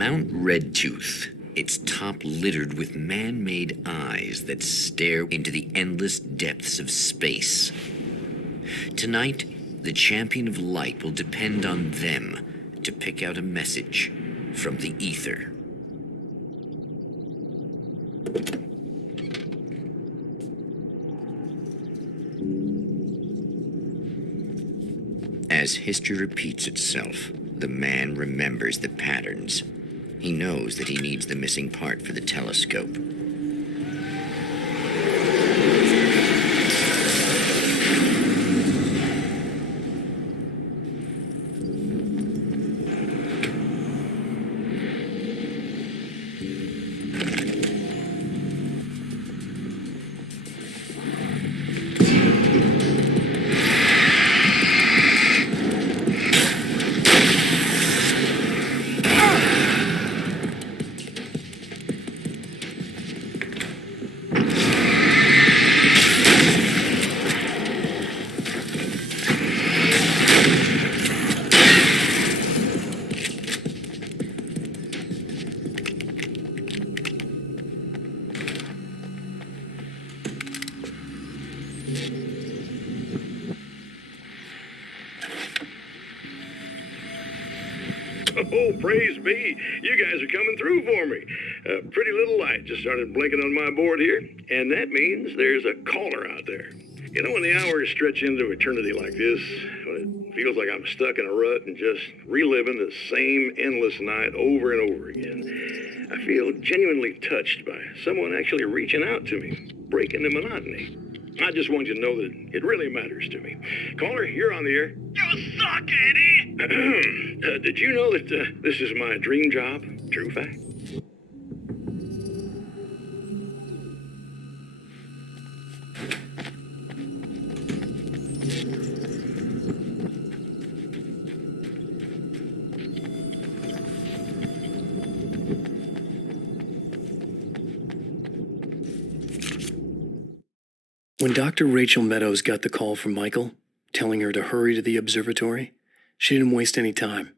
Mount Redtooth, its top littered with man-made eyes that stare into the endless depths of space. Tonight, the champion of light will depend on them to pick out a message from the ether. As history repeats itself, the man remembers the patterns. He knows that he needs the missing part for the telescope. Oh, praise be. You guys are coming through for me. A pretty little light just started blinking on my board here, and that means there's a caller out there. You know, when the hours stretch into eternity like this, when it feels like I'm stuck in a rut and just reliving the same endless night over and over again, I feel genuinely touched by someone actually reaching out to me, breaking the monotony. I just want you to know that it really matters to me. Caller, you're on the air. You suck, Eddie! Did you know that this is my dream job? True fact. When Dr. Rachel Meadows got the call from Michael, telling her to hurry to the observatory, she didn't waste any time.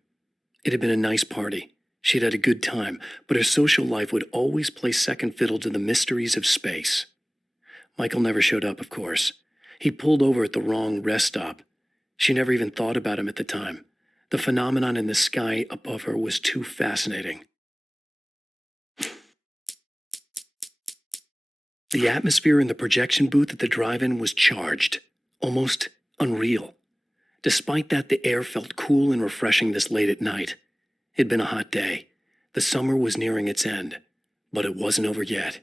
It had been a nice party. She'd had a good time, but her social life would always play second fiddle to the mysteries of space. Michael never showed up, of course. He pulled over at the wrong rest stop. She never even thought about him at the time. The phenomenon in the sky above her was too fascinating. The atmosphere in the projection booth at the drive-in was charged, almost unreal. Despite that, the air felt cool and refreshing this late at night. It'd been a hot day. The summer was nearing its end, but it wasn't over yet.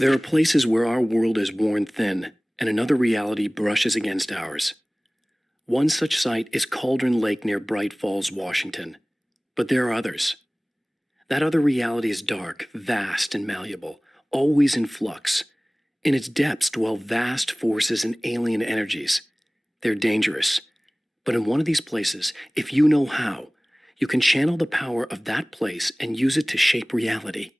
There are places where our world is worn thin, and another reality brushes against ours. One such site is Cauldron Lake near Bright Falls, Washington. But there are others. That other reality is dark, vast, and malleable, always in flux. In its depths dwell vast forces and alien energies. They're dangerous. But in one of these places, if you know how, you can channel the power of that place and use it to shape reality.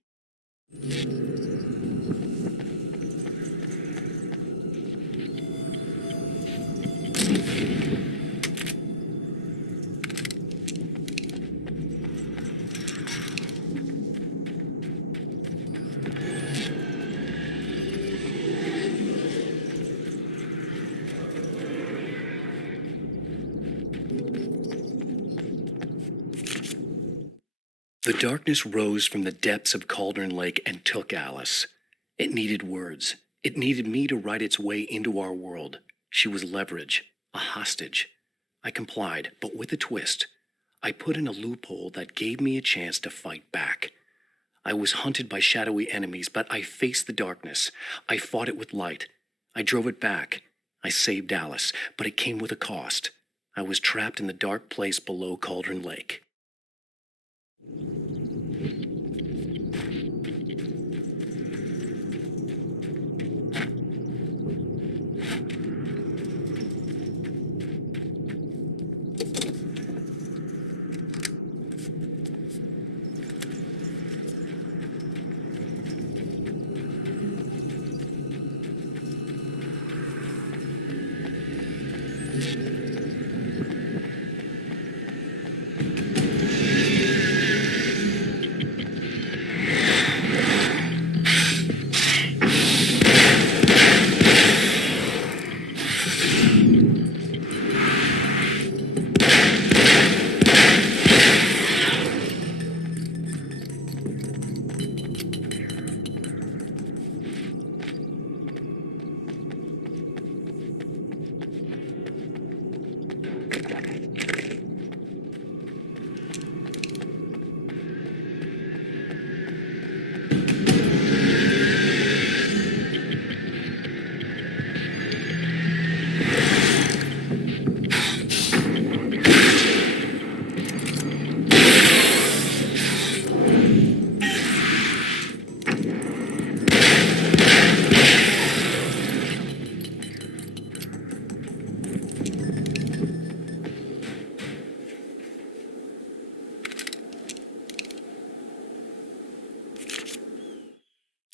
The darkness rose from the depths of Cauldron Lake and took Alice. It needed words. It needed me to write its way into our world. She was leverage, a hostage. I complied, but with a twist. I put in a loophole that gave me a chance to fight back. I was hunted by shadowy enemies, but I faced the darkness. I fought it with light. I drove it back. I saved Alice, but it came with a cost. I was trapped in the dark place below Cauldron Lake.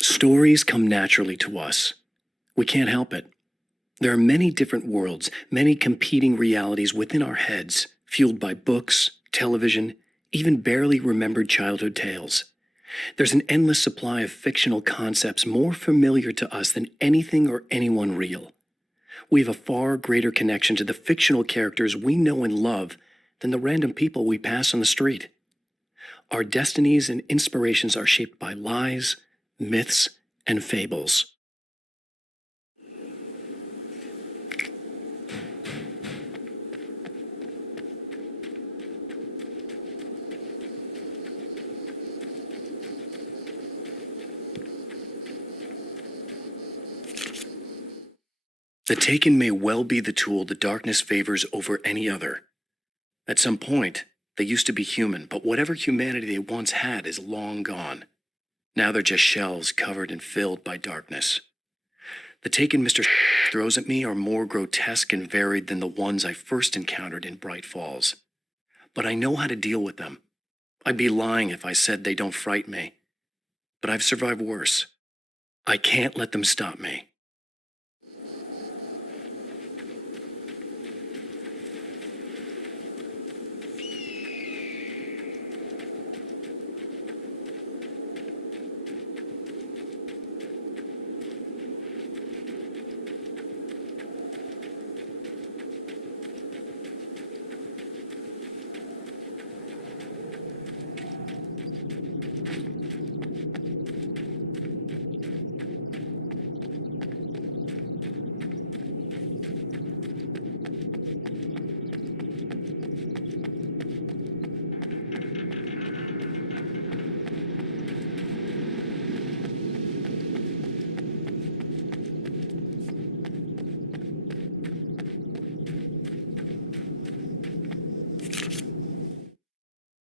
Stories come naturally to us. We can't help it. There are many different worlds, many competing realities within our heads, fueled by books, television, even barely remembered childhood tales. There's an endless supply of fictional concepts more familiar to us than anything or anyone real. We have a far greater connection to the fictional characters we know and love than the random people we pass on the street. Our destinies and inspirations are shaped by lies, myths, and fables. The Taken may well be the tool the darkness favors over any other. At some point, they used to be human, but whatever humanity they once had is long gone. Now they're just shells covered and filled by darkness. The Taken Mr. throws at me are more grotesque and varied than the ones I first encountered in Bright Falls. But I know how to deal with them. I'd be lying if I said they don't frighten me. But I've survived worse. I can't let them stop me.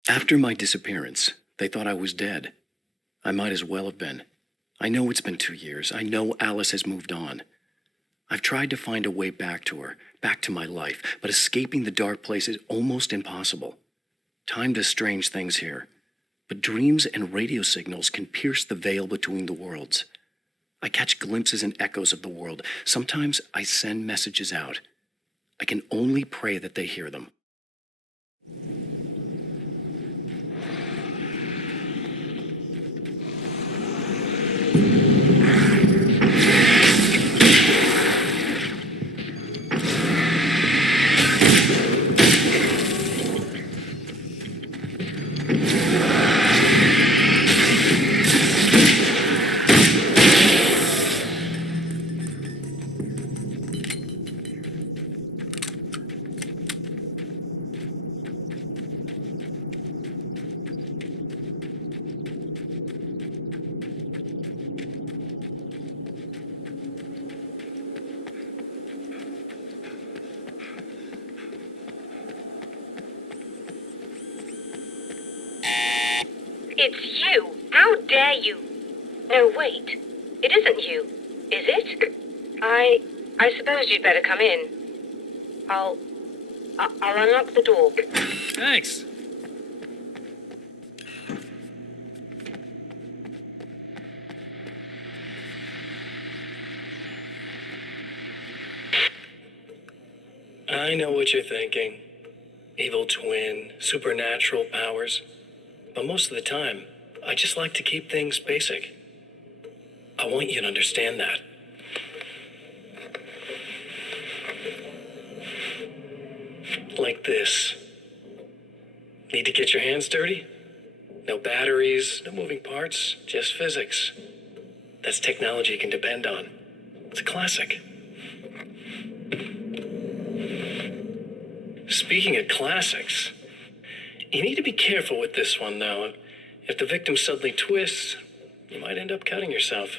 After my disappearance, they thought I was dead. I might as well have been. I know it's been 2 years. I know Alice has moved on. I've tried to find a way back to her, back to my life, but escaping the dark place is almost impossible. Time does strange things here, but dreams and radio signals can pierce the veil between the worlds. I catch glimpses and echoes of the world. Sometimes I send messages out. I can only pray that they hear them. It's you! How dare you! No, wait. It isn't you, is it? I suppose you'd better come in. I'll unlock the door. Thanks. I know what you're thinking. Evil twin, supernatural powers. But most of the time, I just like to keep things basic. I want you to understand that. Like this. Need to get your hands dirty? No batteries, no moving parts, just physics. That's technology you can depend on. It's a classic. Speaking of classics, you need to be careful with this one, though. If the victim suddenly twists, you might end up cutting yourself.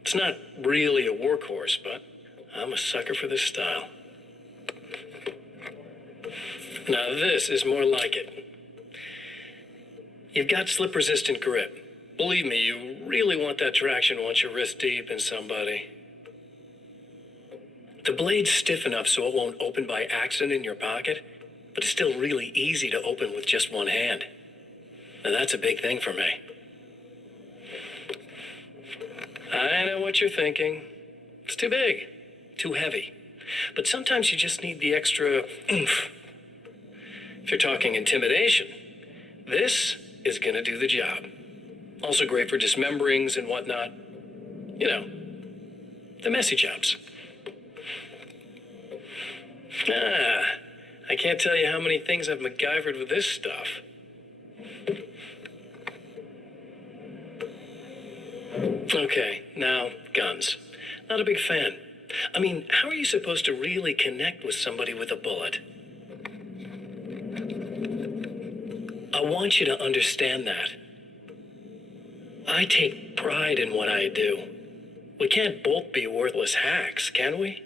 It's not really a workhorse, but I'm a sucker for this style. Now this is more like it. You've got slip-resistant grip. Believe me, you really want that traction once you're wrist deep in somebody. The blade's stiff enough so it won't open by accident in your pocket, but it's still really easy to open with just one hand. Now that's a big thing for me. I know what you're thinking. It's too big, too heavy. But sometimes you just need the extra oomph. If you're talking intimidation, this is gonna do the job. Also great for dismemberings and whatnot. You know, the messy jobs. I can't tell you how many things I've MacGyvered with this stuff. Okay, now, guns. Not a big fan. I mean, how are you supposed to really connect with somebody with a bullet? I want you to understand that. I take pride in what I do. We can't both be worthless hacks, can we?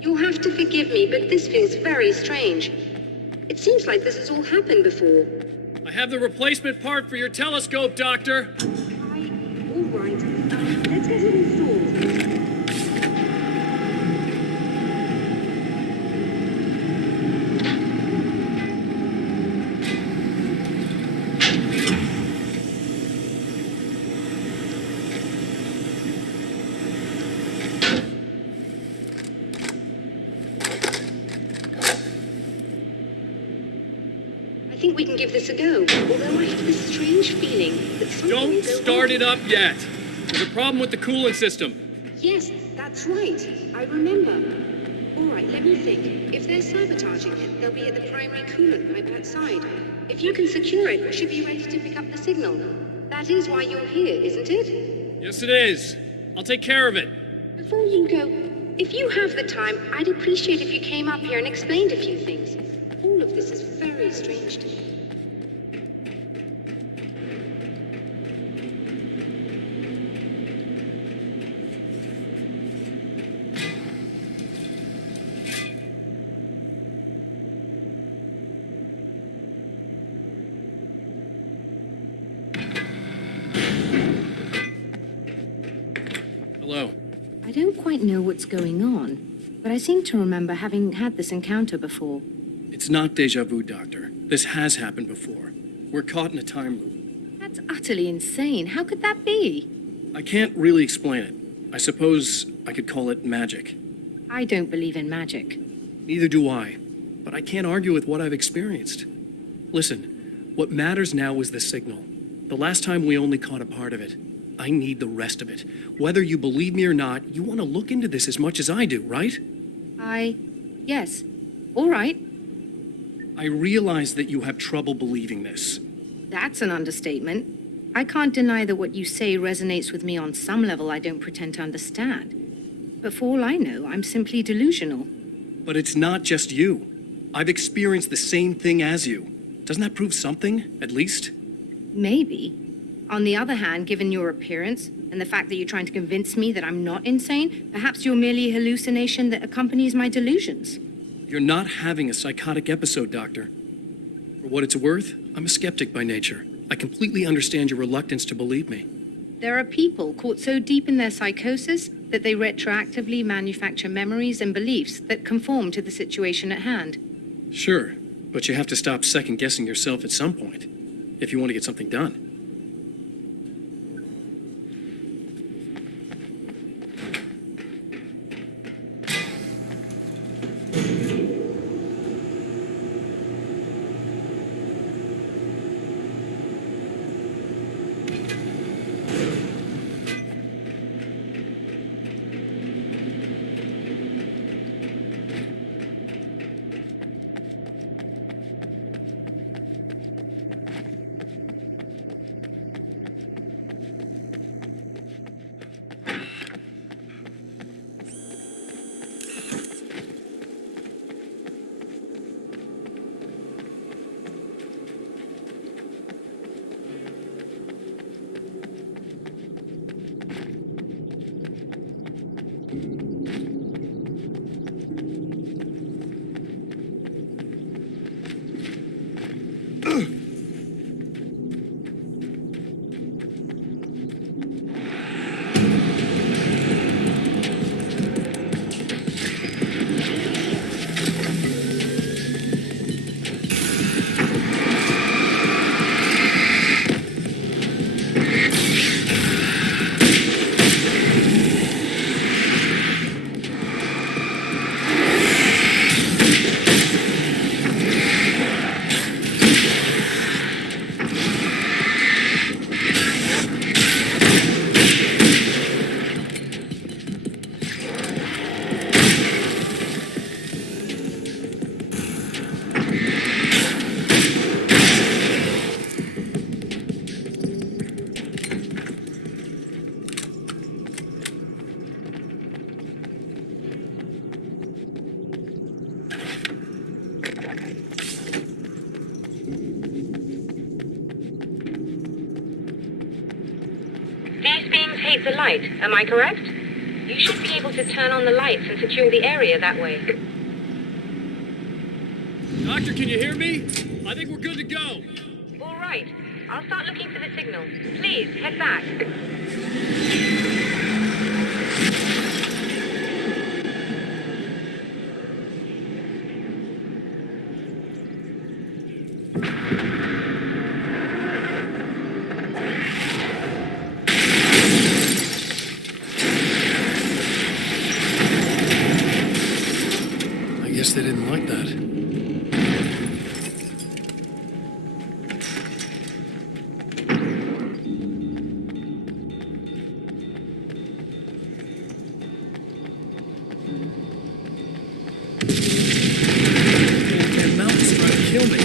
You'll have to forgive me, but this feels very strange. It seems like this has all happened before. I have the replacement part for your telescope, Doctor. All right. Let's get it installed. I think we can give this a go, although I have this strange feeling that something Don't will go start wrong. it up yet. There's a problem with the coolant system. Yes, that's right. I remember. All right, let me think. If they're sabotaging it, they'll be at the primary coolant right outside. If you can secure it, we should be ready to pick up the signal. That is why you're here, isn't it? Yes, it is. I'll take care of it. Before you go, if you have the time, I'd appreciate if you came up here and explained a few things. All of this is very strange to me. Hello. I don't quite know what's going on, but I seem to remember having had this encounter before. It's not deja vu, Doctor. This has happened before. We're caught in a time loop. That's utterly insane. How could that be? I can't really explain it. I suppose I could call it magic. I don't believe in magic. Neither do I. But I can't argue with what I've experienced. Listen, what matters now is the signal. The last time we only caught a part of it. I need the rest of it. Whether you believe me or not, you want to look into this as much as I do, right? Yes. All right. I realize that you have trouble believing this. That's an understatement. I can't deny that what you say resonates with me on some level I don't pretend to understand. But for all I know, I'm simply delusional. But it's not just you. I've experienced the same thing as you. Doesn't that prove something, at least? Maybe. On the other hand, given your appearance, And the fact that you're trying to convince me that I'm not insane, perhaps you're merely a hallucination that accompanies my delusions. You're not having a psychotic episode, Doctor. For what it's worth, I'm a skeptic by nature. I completely understand your reluctance to believe me. There are people caught so deep in their psychosis that they retroactively manufacture memories and beliefs that conform to the situation at hand. Sure, but you have to stop second-guessing yourself at some point, if you want to get something done. These beams hate the light, am I correct? You should be able to turn on the lights and secure the area that way. Doctor, can you hear me? I think we're good to go. All right. I'll start looking for the signal. Please, head back. I guess they didn't like that. Damn mountain's trying to kill me.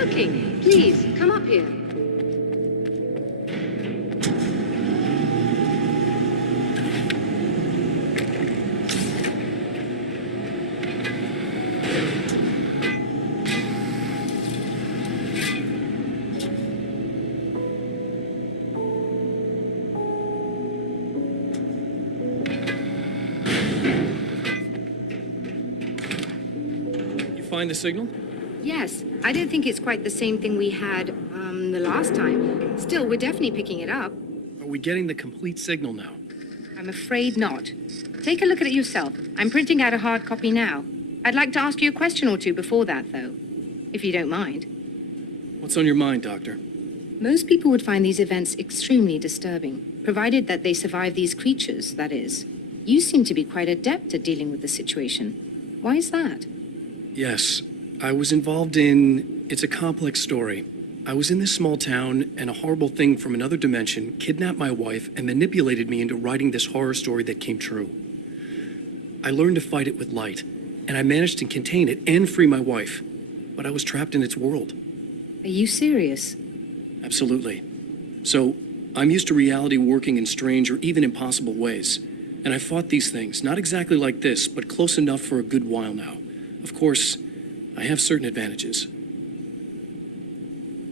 working. Please, come up here. You find the signal? Yes, I don't think it's quite the same thing we had, the last time. Still, we're definitely picking it up. Are we getting the complete signal now? I'm afraid not. Take a look at it yourself. I'm printing out a hard copy now. I'd like to ask you a question or two before that, though, if you don't mind. What's on your mind, Doctor? Most people would find these events extremely disturbing, provided that they survive these creatures, that is. You seem to be quite adept at dealing with the situation. Why is that? Yes, I was involved in... It's a complex story. I was in this small town, and a horrible thing from another dimension kidnapped my wife and manipulated me into writing this horror story that came true. I learned to fight it with light, and I managed to contain it and free my wife. But I was trapped in its world. Are you serious? Absolutely. So, I'm used to reality working in strange or even impossible ways. And I fought these things, not exactly like this, but close enough for a good while now. Of course, I have certain advantages.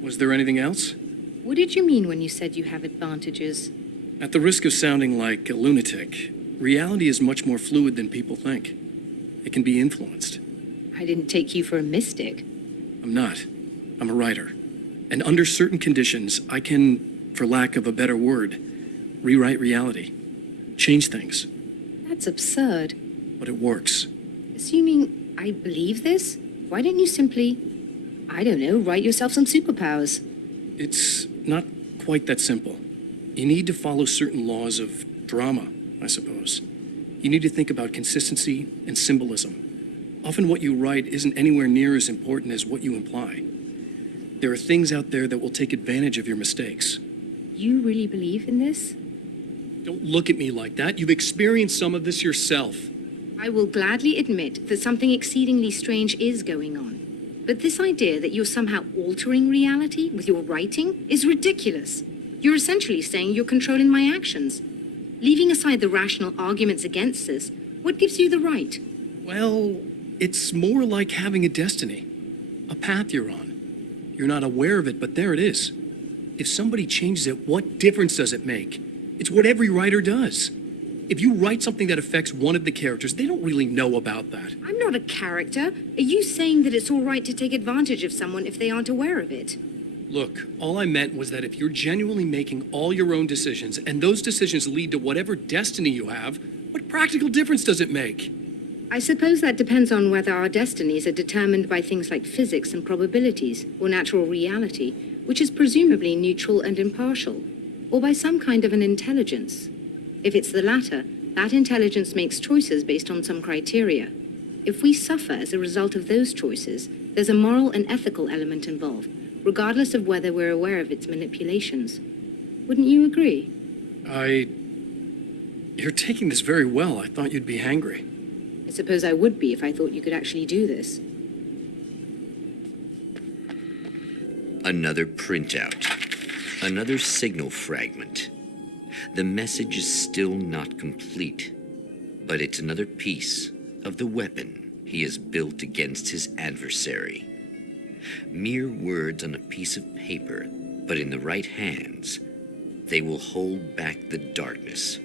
Was there anything else? What did you mean when you said you have advantages? At the risk of sounding like a lunatic, reality is much more fluid than people think. It can be influenced. I didn't take you for a mystic. I'm not. I'm a writer. And under certain conditions, I can, for lack of a better word, rewrite reality. Change things. That's absurd. But it works. Assuming I believe this, why don't you simply, I don't know, write yourself some superpowers? It's not quite that simple. You need to follow certain laws of drama, I suppose. You need to think about consistency and symbolism. Often what you write isn't anywhere near as important as what you imply. There are things out there that will take advantage of your mistakes. You really believe in this? Don't look at me like that. You've experienced some of this yourself. I will gladly admit that something exceedingly strange is going on. But this idea that you're somehow altering reality with your writing is ridiculous. You're essentially saying you're controlling my actions. Leaving aside the rational arguments against this, what gives you the right? Well, it's more like having a destiny, a path you're on. You're not aware of it, but there it is. If somebody changes it, what difference does it make? It's what every writer does. If you write something that affects one of the characters, they don't really know about that. I'm not a character. Are you saying that it's all right to take advantage of someone if they aren't aware of it? Look, all I meant was that if you're genuinely making all your own decisions, and those decisions lead to whatever destiny you have, what practical difference does it make? I suppose that depends on whether our destinies are determined by things like physics and probabilities, or natural reality, which is presumably neutral and impartial, or by some kind of an intelligence. If it's the latter, that intelligence makes choices based on some criteria. If we suffer as a result of those choices, there's a moral and ethical element involved, regardless of whether we're aware of its manipulations. Wouldn't you agree? You're taking this very well. I thought you'd be angry. I suppose I would be if I thought you could actually do this. Another printout. Another signal fragment. The message is still not complete, but it's another piece of the weapon he has built against his adversary. Mere words on a piece of paper, but in the right hands, they will hold back the darkness